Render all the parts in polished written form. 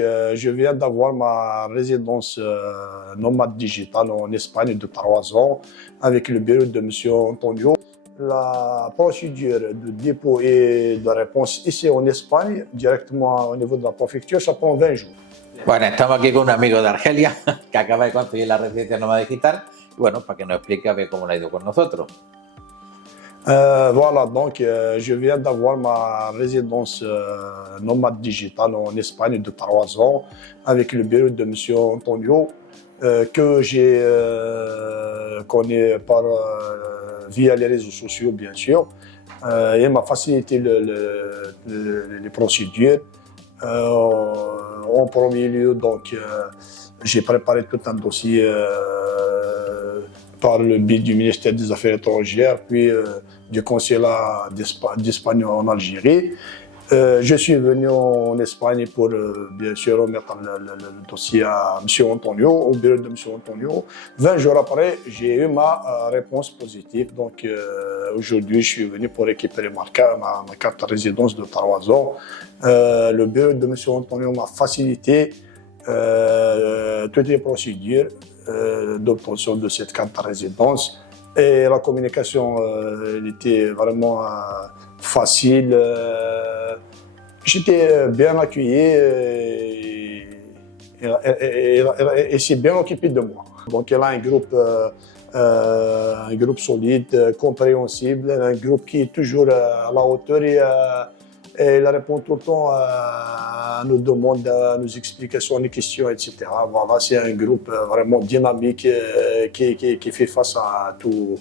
Je viens d'avoir ma résidence nomade digitale en Espagne de 3 ans avec le bureau de M. Antonio. La procédure de dépôt et de réponse ici en Espagne, directement au niveau de la préfecture, ça prend 20 jours. Bueno, estamos aquí con un amigo de Argelia que acaba de conseguir la residencia nómada digital y bueno, para que nos explique a ver cómo le ha ido con nosotros. Voilà, donc je viens d'avoir ma résidence nomade digitale en Espagne de 3 ans avec le bureau de M. Antonio que j'ai connu via les réseaux sociaux, bien sûr. Il m'a facilité les procédures. En premier lieu, donc, j'ai préparé tout un dossier par le biais du ministère des Affaires étrangères, puis du consulat d'Espagne en Algérie. Je suis venu en Espagne pour, bien sûr, remettre le dossier à M. Antonio, au bureau de M. Antonio. 20 jours après, j'ai eu ma réponse positive. Donc, aujourd'hui, je suis venu pour récupérer ma carte de résidence de 3 ans. Le bureau de M. Antonio m'a facilité toutes les procédures d'obtention de cette carte de résidence. Et la communication elle était vraiment facile. J'étais bien accueilli et s'est bien occupé de moi. Donc elle a un groupe solide, compréhensible, un groupe qui est toujours à la hauteur et elle répond tout le temps à nos demandes, à nos explications, à nos questions, etc. Voilà, c'est un groupe vraiment dynamique qui fait face à tout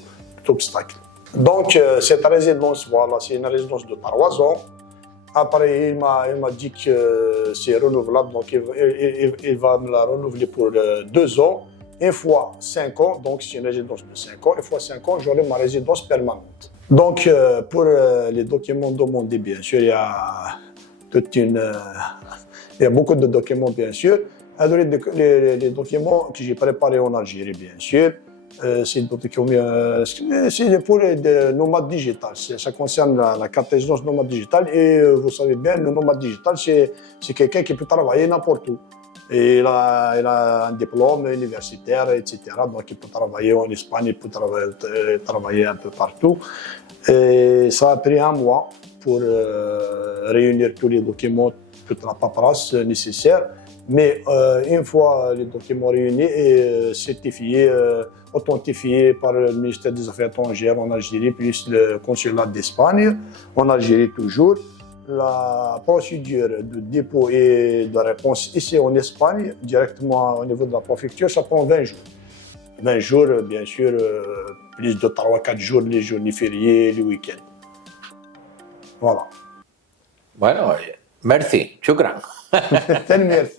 obstacle. Donc, cette résidence, voilà, c'est une résidence de 3 ans. Après, il m'a dit que c'est renouvelable, donc il va me la renouveler pour 2 ans. Une fois 5 ans, donc c'est une résidence de 5 ans. Une fois 5 ans, j'aurai ma résidence permanente. Donc, pour les documents demandés, bien sûr, il y a beaucoup de documents, bien sûr. Les documents que j'ai préparés en Algérie, bien sûr, c'est pour les nomades digitales. Ça concerne la carte de résidence nomade digitale. Et vous savez bien, le nomade digital, c'est quelqu'un qui peut travailler n'importe où. Et il a un diplôme universitaire, etc. Donc il peut travailler en Espagne, il peut travailler un peu partout. Et ça a pris 1 mois pour réunir tous les documents, toute la paperasse nécessaire. Mais une fois les documents réunis et certifiés, authentifiés par le ministère des Affaires étrangères en Algérie, puis le consulat d'Espagne, en Algérie toujours, la procédure de dépôt et de réponse ici en Espagne, directement au niveau de la préfecture, ça prend 20 jours. 20 jours, bien sûr, plus de 3-4 jours, les journées fériés, les week-ends. Voilà. Bueno, merci, shukran. Merci.